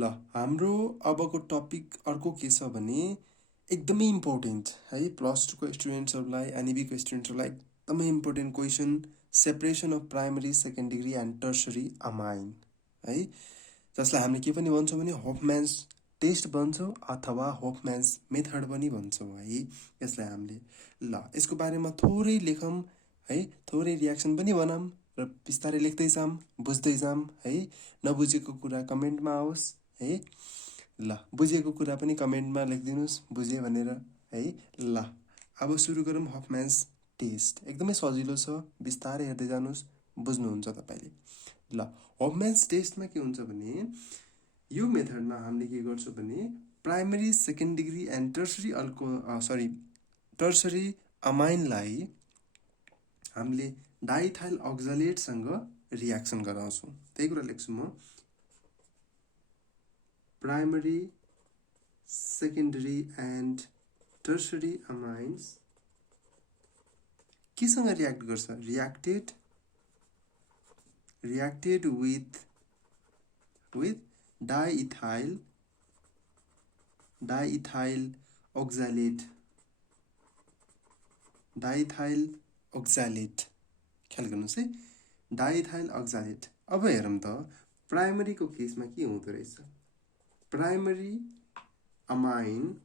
ल हाम्रो अबको टपिक अर्को के छ भने एकदमै इम्पोर्टेन्ट है +2 को स्टुडेन्ट्सहरूलाई एनइबीको स्टुडेन्ट्सहरूलाई एकदमै important question separation of primary second degree and tertiary amine है जसलाई हामीले के पनि भन्छौँ भने होफम्यान्स टेस्ट भन्छौँ अथवा होफम्यान्स मेथड पनि भन्छौँ है यसलाई हामीले ल यसको बारेमा थोरै लेखौँ है थोरै रियाक्सन पनि बनाऊँ र बिस्तारै लेख्दै जाऊँ बुझ्दै जाऊँ है नबुझेको कुरा कमेन्टमा आओस् है ल बुझेको कुरा पनि कमेन्टमा लेखिदिनुहोस् बुझेँ भनेर है ल अब सुरु गरौँ होफम्यान्स टेस्ट एकदमै सजिलो छ बिस्तारै हेर्दै जानुहोस् बुझ्नुहुन्छ तपाईँले ल होफम्यान्स टेस्टमा के हुन्छ भने यो मेथडमा हामीले के गर्छौँ भने primary second degree and tertiary अमाइनलाई हामीले डाइथाइल अक्जालेटसँग रियाक्सन गराउँछौँ त्यही कुरा लेख्छु म primary secondary and tertiary amines केसँग रियाक्ट गर्छ रियाक्टेड with diethyl oxalate ख्याल गर्नुहोस् है डाइथाइल अक्जालेट अब हेरौँ त प्राइमरीको केसमा के हुँदो रहेछ प्राइमरी अमाइन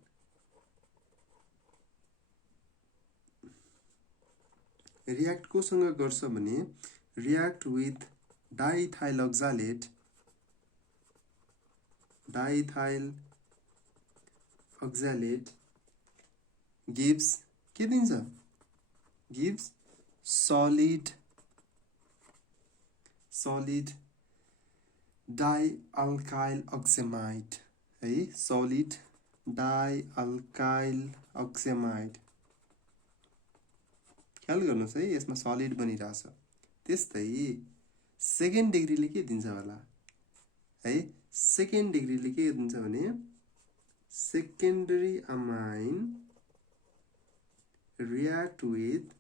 रियाक्ट कोसँग गर्छ भने react with diethyl oxalate gives के दिन्छ gives solid dialkyl oxamide है solid dialkyl oxamide ख्याल गर्नुहोस् है यसमा सलिड बनिरहेछ त्यस्तै सेकेन्ड डिग्रीले के दिन्छ होला है सेकेन्ड डिग्रीले के दिन्छ भने सेकेन्डरी अमाइन रियाक्ट विथ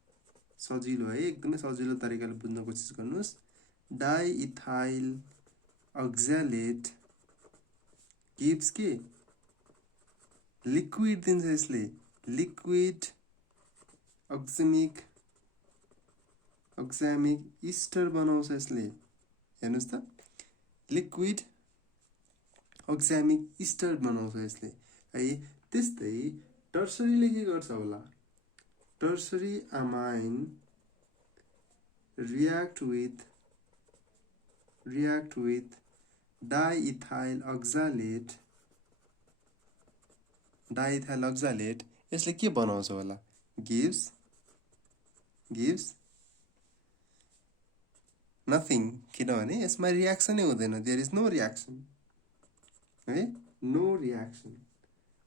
सजिलो है एकदमै सजिलो तरिकाले बुझ्न कोसिस गर्नुहोस् डाइइथाइल अक्जालेट गिव्स के लिक्विड दिन्छ यसले लिक्विड अक्जामिक इस्टर बनाउँछ यसले हेर्नुहोस् त लिक्विड अक्जामिक इस्टर बनाउँछ यसले है त्यस्तै टर्सरीले के गर्छ होला tertiary amine react with diethyl oxalate यसले के बनाउँछ होला गिव्स नथिङ किनभने यसमा रियाक्सनै हुँदैन देयर इज नो रियाक्सन है नो रियाक्सन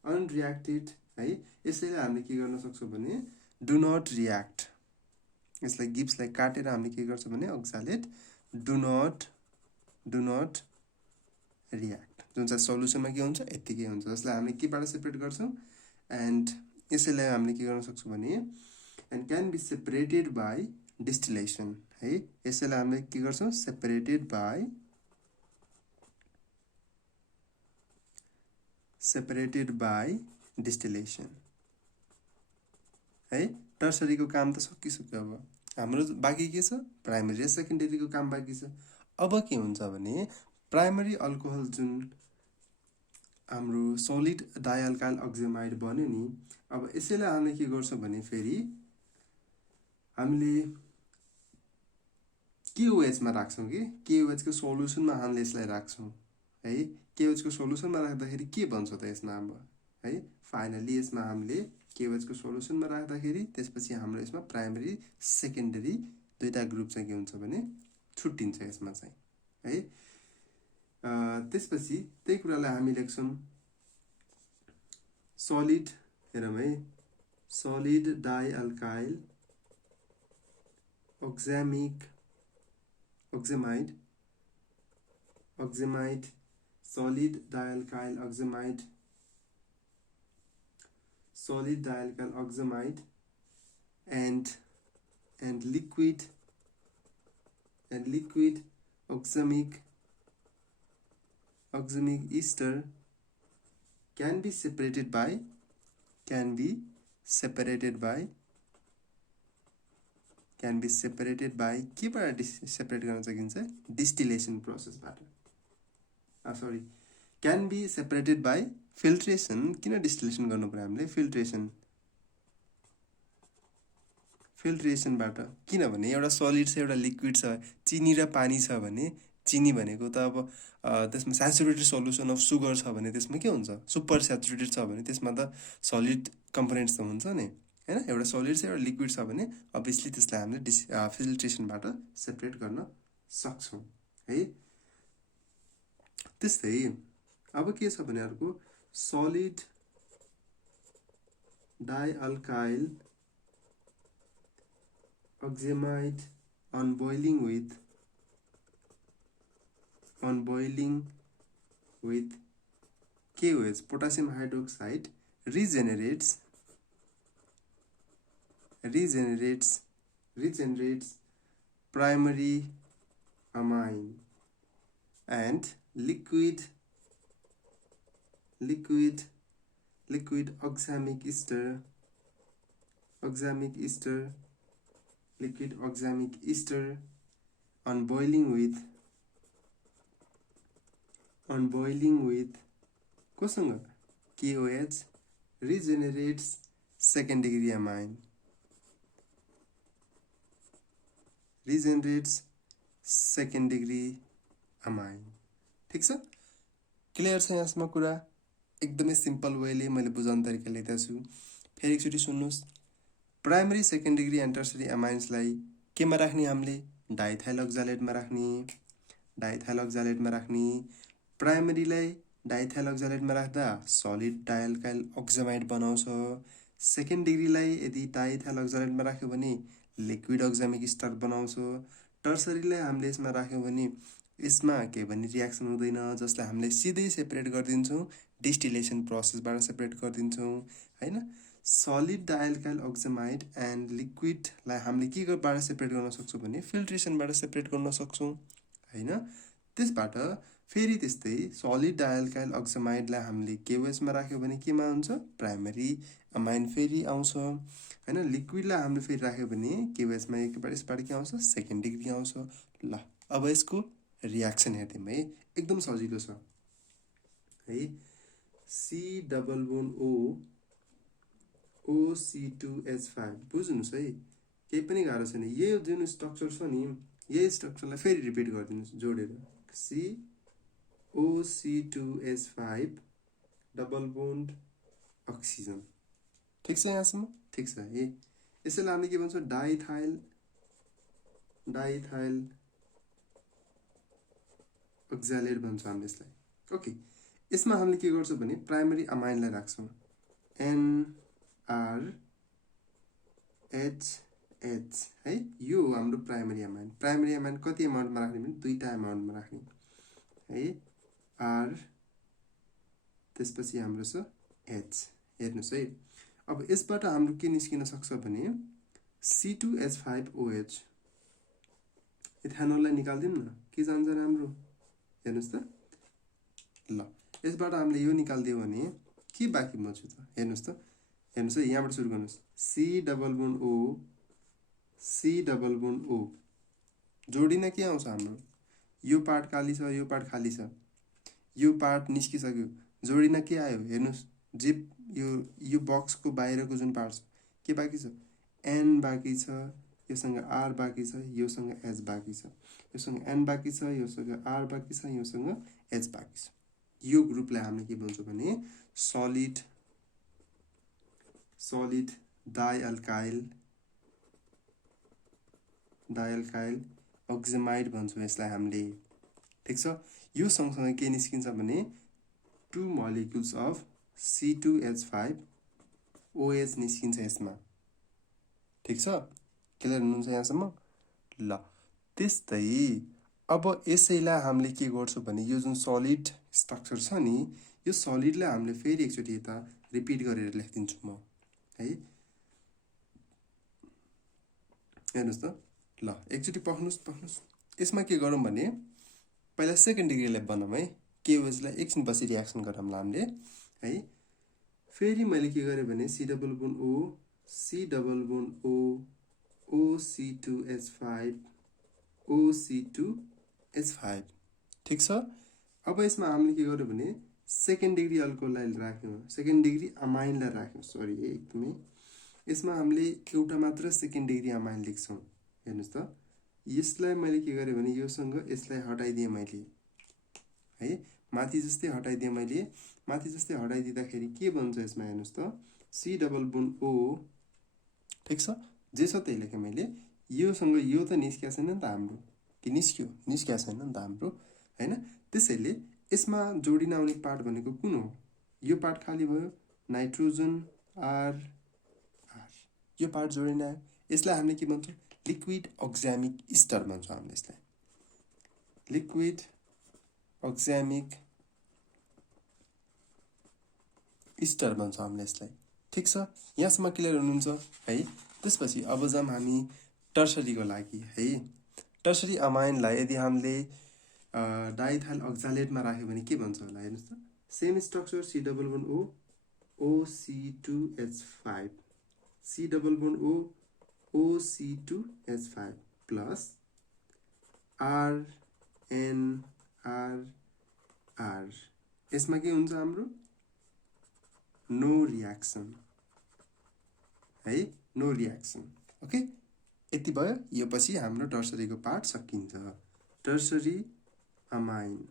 अनरियाक्टेड है यसैले हामीले के गर्न सक्छौँ भने डु नट रियाक्ट यसलाई गिब्सलाई काटेर हामीले के गर्छौँ भने अक्जालेट डु नट रियाक्ट जुन चाहिँ सल्युसनमा के हुन्छ यत्तिकै हुन्छ जसलाई हामीले केबाट सेपरेट गर्छौँ एन्ड यसैलाई हामीले के गर्न सक्छौँ भने and can be separated by distillation है यसैलाई हामीले के गर्छौँ सेपरेटेड बाई डिस्टिलेसन है टर्सरीको काम त सकिसक्यो अब हाम्रो बाँकी के छ प्राइमरी र सेकेन्डरीको काम बाँकी छ अब के हुन्छ भने प्राइमरी अल्कोहल जुन हाम्रो सोलिड डाइअल्काइल अक्जामाइड बन्यो नि अब यसैलाई हामीले के गर्छौँ भने फेरि हामीले केओएचमा राख्छौँ कि केओएचको सोल्युसनमा हामीले यसलाई राख्छौँ है केओएचको सोल्युसनमा राख्दाखेरि के बन्छ त यसमा अब है फाइनली यसमा हामीले केओएचको सोल्युसनमा राख्दाखेरि त्यसपछि हाम्रो यसमा प्राइमरी सेकेन्डरी दुईटा ग्रुप चाहिँ के हुन्छ भने छुट्टिन्छ यसमा चाहिँ है त्यसपछि त्यही कुरालाई हामी लेख्छौँ सलिड हेरौँ है solid डाइअल्काइल oxamide solid dialkyl oxamide and liquid oxamic ester can be separated by केबाट सेपरेट गर्न सकिन्छ डिस्टिलेसन प्रोसेसबाट sorry can be separated by filtration किन डिस्टिलेसन गर्नु पर्यो हामीले फिल्ट्रेसनबाट किनभने एउटा सलिड छ एउटा लिक्विड छ चिनी र पानी छ भने चिनी भनेको त अब त्यसमा स्याचुरेटेड सल्युसन अफ सुगर छ भने त्यसमा के हुन्छ सुपर स्याचुरेटेड छ भने त्यसमा त सलिड कम्पोनेन्ट्स त हुन्छ नि हैन एउटा सलिड छ एउटा लिक्विड छ भने अभियसली त्यसलाई हामीले फिल्ट्रेसनबाट सेपरेट गर्न सक्छौं है त्यस्तै अब के छ भने अर्को solid डाइअल्काइल oxamide on boiling with KOH potassium hydroxide regenerates primary amine and liquid oxamic ester on boiling with कोसँग KOH regenerates second degree amine ठीक छ क्लियर छ यसमा कुरा एकदमै सिम्पल वेले मैले बुझाउने तरिका लेख्दै छु फेरि एकचोटी सुन्नुस् primary second degree and tertiary एमाइन्सलाई केमा राख्ने हामीले डाइथाइल अक्जालेटमा राख्ने प्राइमरीलाई डाइथाइल अक्जालेटमा राख्दा सलिड डाइअल्काइल अक्जामाइड बनाउँछ सेकेन्ड डिग्रीलाई यदि डाइथाइल अक्जालेटमा राख्यो भने लिक्विड अक्जामिक एस्टर बनाउँछ टर्सरीलाई हामीले यसमा राख्यौं भने यसमा के भन्ने रियाक्सन हुँदैन जसलाई हामीले सिधै सेपरेट गरिदिन्छौं डिस्टिलेसन प्रोसेसबाट सेपरेट गरिदिन्छौं हैन सलिड डाइअल्काइल अक्जामाइड एन्ड लिक्विडलाई हामीले केबाट सेपरेट गर्न सक्छौं भने फिल्ट्रेसनबाट सेपरेट गर्न सक्छौं हैन त्यसबाट फेरि त्यस्तै सलिड डाइअल्काइल अक्जामाइडलाई हामीले KOH मा राख्यो भने केमा हुन्छ प्राइमरी अमाइन फेरि आउँछ हैन लिक्विडलाई हामीले फेरि राख्यो भने KOH मा यसबाट के आउँछ सेकेन्ड डिग्री आउँछ ल अब यसको रियाक्सन हेर्दै है एकदम सजिलो छ है C double bond O OC2H5 बुझ्नुस् है केही पनि गाह्रो छैन यो जुन स्ट्रक्चर छ नि यही स्ट्रक्चरलाई फेरि रिपिट गरिदिनुस् जोडेर COC2H5 डबल बोन्ड अक्सिजन ठीक छ यहाँसम्म ठीक छ है यसैलाई हामीले के भन्छौं डाइथाइल अक्जालेट भन्छौं हामीले यसलाई ओके यसमा हामीले के गर्छौं भने प्राइमरी अमाइनलाई राख्छौं NRHH है यो हाम्रो प्राइमरी अमाइन कति अमाउन्टमा राख्ने भने दुईटा अमाउन्टमा राख्ने है R त्यसपछि हाम्रो छ H हेर्नुस् है अब यसबाट हाम्रो के निस्किन सक्छ भने C2H5OH इथेनोललाई निकाल्दियौं न के जान्छ हाम्रो हेर्नुस् त ल यसबाट हामीले यो निकाल्दियौ भने के बाँकी बच्छ त हेर्नुस् है यहाँबाट सुरु गर्नुस् C डबल बोन्ड O जोडिन के आउँछ हाम्रो यो पार्ट खाली छ यो पार्ट खाली छ यो पार्ट निस्किसक्यो जोडिन के आयो हेर्नुस् जिप यो बक्सको बाहिरको जुन पार्ट छ के बाँकी छ N बाँकी छ योसँग R बाँकी छ योसँग H बाँकी छ योसँग N बाँकी छ योसँग R बाँकी छ योसँग H बाँकी छ यो ग्रुपलाई हामीले के भन्छौं भने सलिड डाइअल्काइल अक्जामाइड भन्छौं यसलाई हामीले ठीक छ यो सँगसँगै के निस्किन्छ भने 2 मोलिक्युल्स अफ C2H5OH निस्किन्छ यसमा ठीक छ क्लियर हुनुहुन्छ यहाँसम्म ल त्यस्तै अब यसैलाई हामीले के गर्छौं भने यो जुन सलिड स्ट्रक्चर छ नि यो सलिडलाई हामीले फेरि एकचोटी यता रिपिट गरेर लेख्दिन्छु म है हेर्नुस् त ल एकचोटी पढ्नुस् यसमा के गरौँ भने पहिला सेकेन्ड डिग्रीलाई बनाऊँ है केओएचलाई एकछिनपछि रियाक्सन गरौँला हामीले है। फेरि मैले के गरेँ भने C double bond O C double bond O OC2H5 OC2H5 ठिक छ। अब यसमा हामीले के गर्यो भने सेकेन्ड डिग्री अल्कोहललाई राख्यौँ, सेकेन्ड डिग्री अमाइनलाई राख्यौँ, सरी एकदमै यसमा हामीले एउटा मात्र सेकेन्ड डिग्री अमाइन लेख्छौँ। हेर्नुहोस् त यसलाई मैले के गरेँ भने योसँग यसलाई हटाइदिएँ मैले है, माथि जस्तै हटाइदिएँ मैले। माथि जस्तै हटाइदिँदाखेरि के बन्छ यसमा हेर्नुहोस् त सी डबल बोन्ड ओ ठिक छ, जे छ त्यही लेखेँ मैले। योसँग यो त निस्किया छैन नि त हाम्रो, कि निस्किया छैन नि त हाम्रो हैन। त्यसैले यसमा जोडिन आउने पार्ट भनेको कुन हो, यो पार्ट खाली भयो, नाइट्रोजन आर आर यो पार्ट जोडिन आयो। यसलाई हामीले के भन्छौँ लिक्विड अक्जामिक इस्टर भन्छौँ हामीले यसलाई, लिक्विड अक्जामिक इस्टर भन्छौँ हामीले यसलाई। ठिक छ, यहाँसम्म क्लियर हुनुहुन्छ है। त्यसपछि अब जाम हामी टर्सरीको लागि है। टर्सरी अमाइनलाई यदि हामीले डाइथाइल अक्जालेटमा राख्यो भने के भन्छ होला हेर्नुहोस् त, same structure C double bond O OC2H5 C double bond O OC2H5 plus RNR। यसमा के हुन्छ हाम्रो नो रियाक्सन है, नो रियाक्सन। ओके, यति भयो। यो पछि हाम्रो टर्सरीको पार्ट सकिन्छ, टर्सरी अमाइन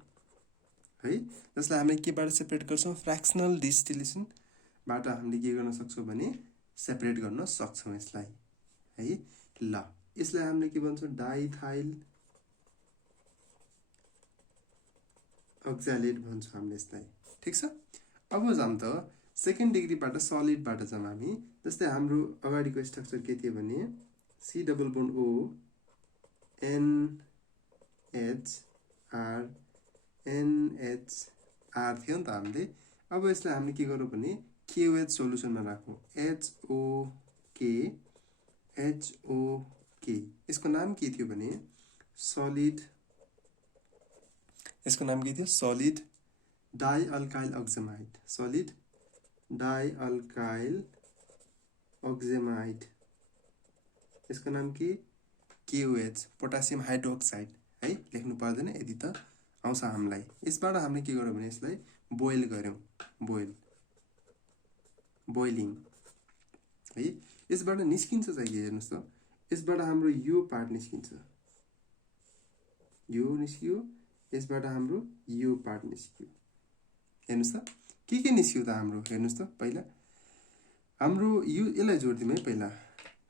है, जसलाई हामीले केबाट सेपरेट गर्छौँ फ्र्याक्सनल डिस्टिलेसनबाट हामीले के गर्न सक्छौँ भने सेपरेट गर्न सक्छौँ यसलाई है। ल यसलाई हामीले के भन्छौँ डाइथाइल अक्जालेट भन्छौँ हामीले यसलाई। ठिक छ, अब जाम त सेकेन्ड डिग्रीबाट सलिडबाट जाम हामी। जस्तै हाम्रो अगाडिको स्ट्रक्चर के थियो भने C double bond O NHR थियो नि त हामीले। अब यसलाई हामीले के गरौँ भने KOH सोल्युसनमा राखौँ, HOK। यसको नाम के थियो भने सलिड, यसको नाम के थियो सलिड डाइअल्काइल अक्जेमाइड, सलिड डाइअल्काइल अक्जेमाइड। यसको नाम के KOH पोटासियम हाइड्रोक्साइड है, लेख्नु पर्दैन यदि त आउँछ हामीलाई। यसबाट हामीले के गर्यौँ भने यसलाई बोइल गऱ्यौँ, बोइलिङ है। यसबाट निस्किन्छ चाहिँ हेर्नुहोस् त, यसबाट हाम्रो यो पार्ट निस्किन्छ, यो निस्कियो, यसबाट हाम्रो यो पार्ट निस्कियो। हेर्नुहोस् त के निस्कियो त हाम्रो, हेर्नुहोस् त पहिला हाम्रो यो यसलाई जोडिदिउँ है। पहिला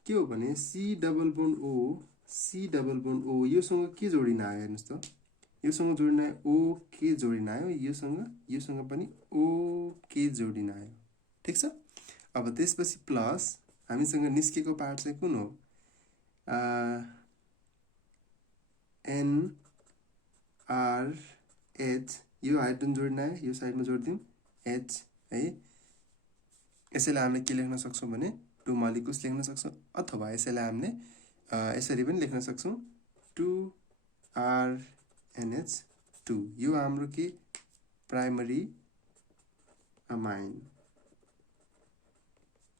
के हो भने सी डबल बोन्ड ओ योसँग के जोडिन आयो हेर्नुहोस् त, योसँग जोडिन आयो ओके जोडिन आयो, योसँग पनि ओके जोडिन आयो। ठिक छ, अब त्यसपछि प्लस हामीसँग निस्केको पार्ट चाहिँ कुन हो NRH, यो हाइड्रोजन जोडिन आयो, यो साइडमा जोडिदिउँ H है। यसैलाई हामीले के लेख्न सक्छौँ भने 2 मलिकुल्स लेख्न सक्छौँ, अथवा यसैलाई हामीले यसरी पनि लेख्न सक्छौँ 2RNH2। यो हाम्रो के प्राइमरी अमाइन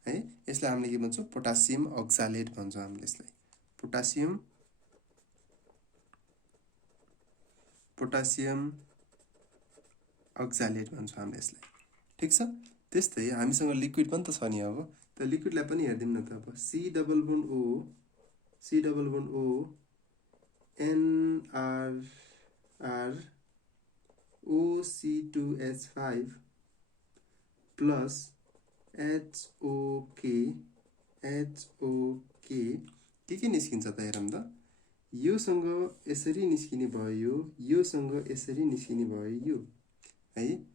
है। यसलाई हामीले के भन्छौँ पोटासियम अक्जालेट भन्छौँ हामीले यसलाई, पोटासियम अक्जालेट भन्छौँ हामीले यसलाई। ठिक छ, त्यस्तै हामीसँग लिक्विड पनि त छ नि। अब त लिक्विडलाई पनि हेरिदिउँ न त। अब C double bond O NRR OC2H5 plus HOK के निस्किन्छ त हेरौँ त। योसँग यसरी निस्किने भयो, योसँग यसरी निस्किने भयो यो है।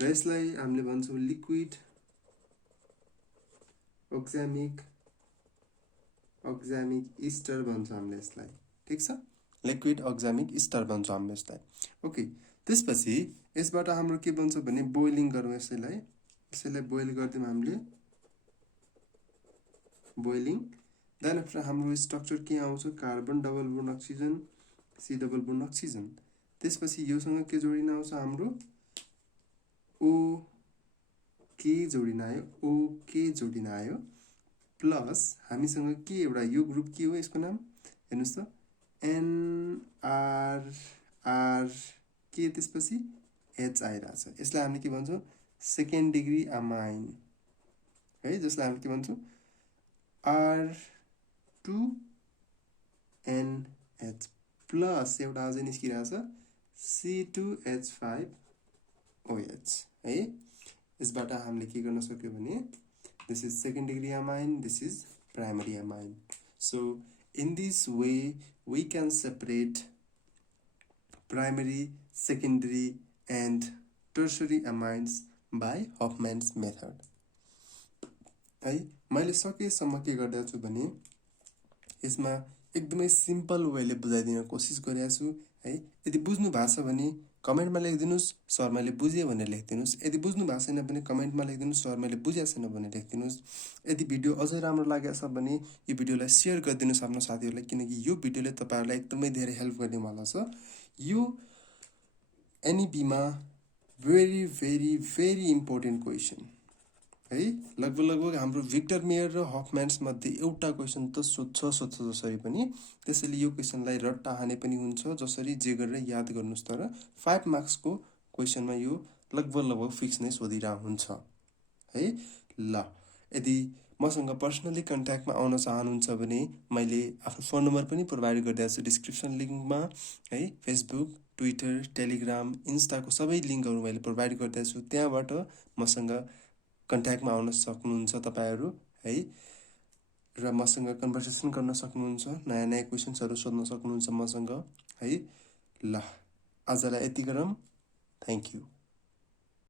र यसलाई हामीले भन्छौँ लिक्विड अक्जामिक इस्टर भन्छौँ हामीले यसलाई। ठिक छ, लिक्विड अक्जामिक इस्टर भन्छौँ हामीले यसलाई। ओके, त्यसपछि यसबाट हाम्रो के बन्छ भने बोइलिङ गरौँ यसैलाई बोइल गरिदिउँ हामीले, बोइलिङ। देन हाम्रो स्ट्रक्चर के आउँछ carbon double bond oxygen C double bond oxygen. त्यसपछि योसँग के जोडिन आउँछ हाम्रो ओके जोडिन आयो, ओके जोडिन आयो, प्लस हामीसँग के एउटा यो ग्रुप के हो यसको नाम हेर्नुहोस् त एनआरआर के त्यसपछि एच आइरहेछ। यसलाई हामीले के भन्छौँ सेकेन्ड डिग्री अमाइन है, जसलाई हामीले के भन्छौँ R2NH प्लस एउटा अझै निस्किरहेछ C2H5OH है। यसबाट हामीले के गर्न सक्यो भने this is second degree amine, this is primary amine. So in this way we can separate primary, secondary and tertiary amines by Hofmann's method है। मैले सकेसम्म के गरिरहेको छु भने यसमा एकदमै सिम्पल वेले बुझाइदिन कोसिस गरिरहेको छु है। यदि बुझ्नु भएको छ भने कमेन्टमा लेखिदिनुहोस्, सर मैले बुझेँ भनेर लेखिदिनुहोस्। यदि बुझ्नु भएको छैन भने कमेन्टमा लेखिदिनुहोस्, सर मैले बुझेको छैन भने लेखिदिनुहोस्। यदि भिडियो अझै राम्रो लागेको छ भने यो भिडियोलाई सेयर गरिदिनुहोस् आफ्नो साथीहरूलाई, किनकि यो भिडियोले तपाईँहरूलाई एकदमै धेरै हेल्प गर्नेवाला छ। यो एनइपीमा very very very important question है। लगभग हाम्रो भिक्टर मेयर र हफम्यान्स मध्ये एउटा क्वेसन त सोध्छ जसरी पनि, त्यसैले यो क्वेसनलाई रट्टा हाने पनि हुन्छ, जसरी जे गरेर याद गर्नुहोस्। तर 5 मार्क्सको क्वेसनमा यो लगभग फिक्स नै सोधिरहेको हुन्छ है। ल यदि मसँग पर्सनली कन्ट्याक्टमा आउन चाहनुहुन्छ भने मैले आफ्नो फोन नम्बर पनि प्रोभाइड गरिदिएको छु डिस्क्रिप्सन लिङ्कमा है। फेसबुक, ट्विटर, टेलिग्राम, इन्स्टाको सबै लिङ्कहरू मैले प्रोभाइड गरिदिएको छु। त्यहाँबाट मसँग कन्ट्याक्टमा आउन सक्नुहुन्छ तपाईँहरू है, र मसँग कन्भर्सेसन गर्न सक्नुहुन्छ, नयाँ नयाँ क्वेसन्सहरू सोध्न सक्नुहुन्छ मसँग है। ल आजलाई यति गरौँ। Thank you.